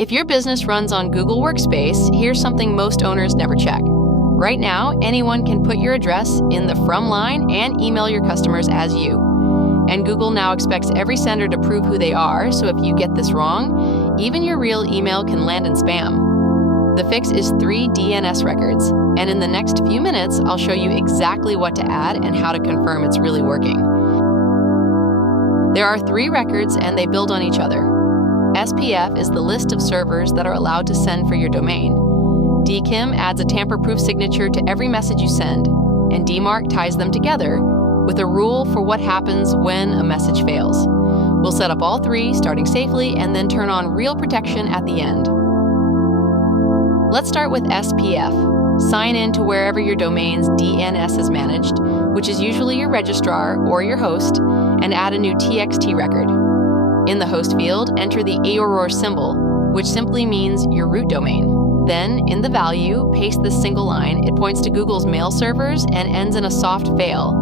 If your business runs on Google Workspace, here's something most owners never check. Right now, anyone can put your address in the from line and email your customers as you. And Google now expects every sender to prove who they are, so if you get this wrong, even your real email can land in spam. The fix is 3 DNS records, and in the next few minutes, I'll show you exactly what to add and how to confirm it's really working. There are 3 records, and they build on each other. SPF is the list of servers that are allowed to send for your domain. DKIM adds a tamper-proof signature to every message you send, and DMARC ties them together with a rule for what happens when a message fails. We'll set up all 3, starting safely, and then turn on real protection at the end. Let's start with SPF. Sign in to wherever your domain's DNS is managed, which is usually your registrar or your host, and add a new TXT record. In the host field, enter the Aurora symbol, which simply means your root domain. Then, in the value, paste this single line. It points to Google's mail servers and ends in a soft fail,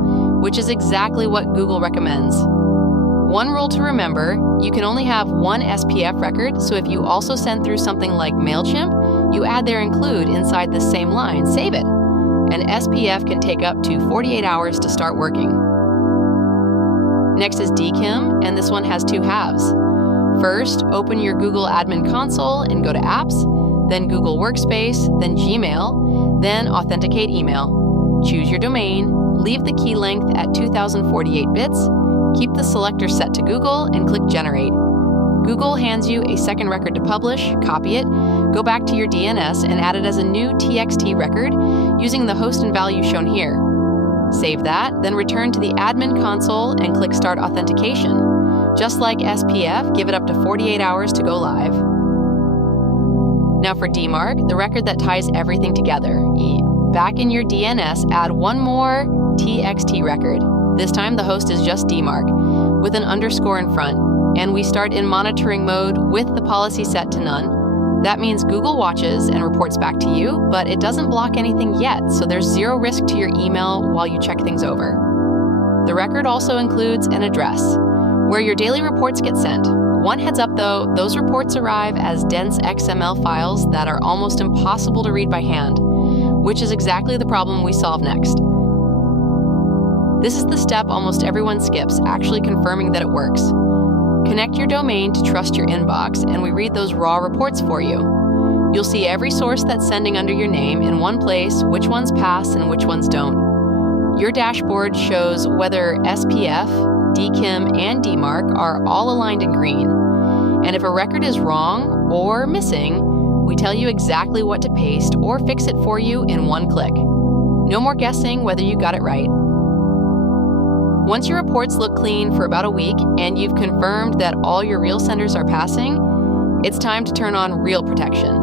which is exactly what Google recommends. One rule to remember, you can only have one SPF record, so if you also send through something like MailChimp, you add their include inside the same line, save it. And SPF can take up to 48 hours to start working. Next is DKIM, and this one has 2 halves. First, open your Google Admin Console and go to Apps, then Google Workspace, then Gmail, then Authenticate Email. Choose your domain, leave the key length at 2048 bits, keep the selector set to Google, and click Generate. Google hands you a second record to publish, copy it, go back to your DNS, and add it as a new TXT record using the host and value shown here. Save that, then return to the Admin Console and click Start Authentication. Just like SPF, give it up to 48 hours to go live. Now for DMARC, the record that ties everything together. Back in your DNS, add one more TXT record. This time the host is just DMARC, with an underscore in front, and we start in monitoring mode with the policy set to none. That means Google watches and reports back to you, but it doesn't block anything yet, so there's 0 risk to your email while you check things over. The record also includes an address, where your daily reports get sent. One heads up though, those reports arrive as dense XML files that are almost impossible to read by hand, which is exactly the problem we solve next. This is the step almost everyone skips, actually confirming that it works. Connect your domain to TrustYourInbox, and we read those raw reports for you. You'll see every source that's sending under your name in one place, which ones pass and which ones don't. Your dashboard shows whether SPF, DKIM, and DMARC are all aligned in green. And if a record is wrong or missing, we tell you exactly what to paste or fix it for you in one click. No more guessing whether you got it right. Once your reports look clean for about a week and you've confirmed that all your real senders are passing, it's time to turn on real protection.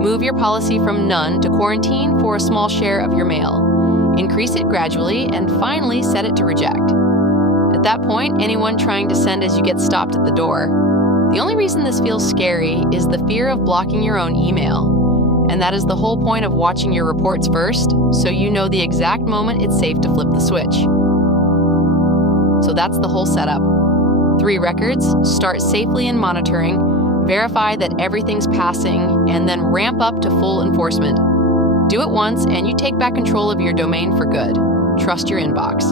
Move your policy from none to quarantine for a small share of your mail. Increase it gradually, and finally set it to reject. At that point, anyone trying to send as you get stopped at the door. The only reason this feels scary is the fear of blocking your own email. And that is the whole point of watching your reports first, so you know the exact moment it's safe to flip the switch. So that's the whole setup. 3 records, start safely in monitoring, verify that everything's passing, and then ramp up to full enforcement. Do it once and you take back control of your domain for good. Trust your inbox.